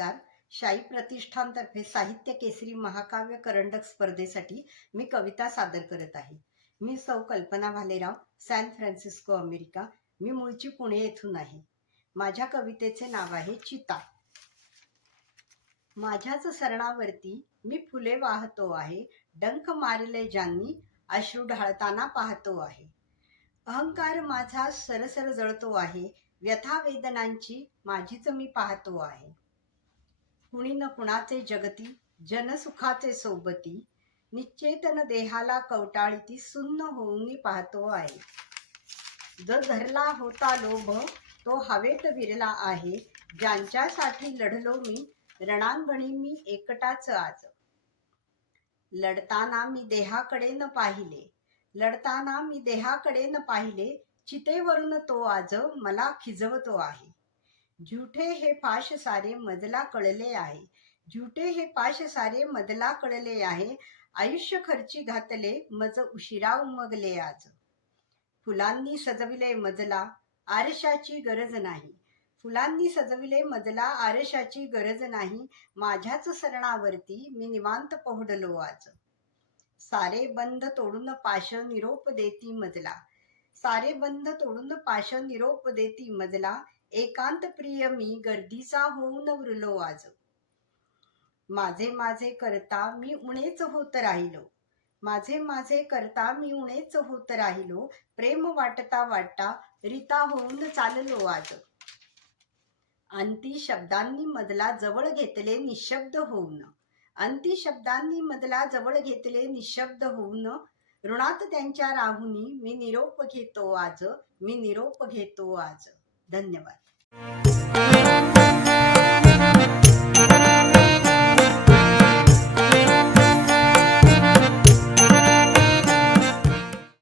नमस्कार. शाई प्रतिष्ठानतर्फे साहित्य केसरी महाकाव्य करंडक स्पर्धेसाठी मी कविता सादर करत आहे. मी सौ कल्पना भालेराव, सॅन फ्रान्सिस्को, अमेरिका. मी मूळची पुणे येथून आहे. माझ्या कवितेचे नाव आहे चिता. माझ्याच सरणावरती मी फुले वाहतो आहे, डंख मारले ज्यांनी अश्रू ढाळताना पाहतो आहे. अहंकार माझा सरसर जळतो आहे, व्यथा वेदनांची माझीच मी पाहतो आहे. कुणी न कुणाचे जगती, जनसुखाचे सोबती, निश्चेतन देहाला कवटाळीती सुन्न होऊन पाहतो आहे. जो धरला होता लोभ तो हवेत विरला आहे, ज्यांच्यासाठी लढलो मी रणांगणी मी एकटाच आज. लढताना मी देहाकडे न पाहिले, चितेवरून तो आज मला खिजवतो आहे. झुठे हे पाश सारे मजला कळले आहे, आयुष्य खर्ची घातले मज उशिरा उमगले आज. फुलांनी सजविले मजला आरशाची गरज नाही, माझ्याच सरणावरती मी निवांत पोहडलो आज. सारे बंध तोडून पाश निरोप देती मजला, एकांत प्रिय मी गर्दीचा होऊन उरलो आज. माझे करता मी उणेच होत राहिलो, प्रेम वाटता रीता होऊन चाललो आज. अंती शब्दांनी मजला जवळ घेतले निशब्द होऊन, ऋणात त्यांच्या राहुनी मी निरोप घेतो आज. धन्यवाद.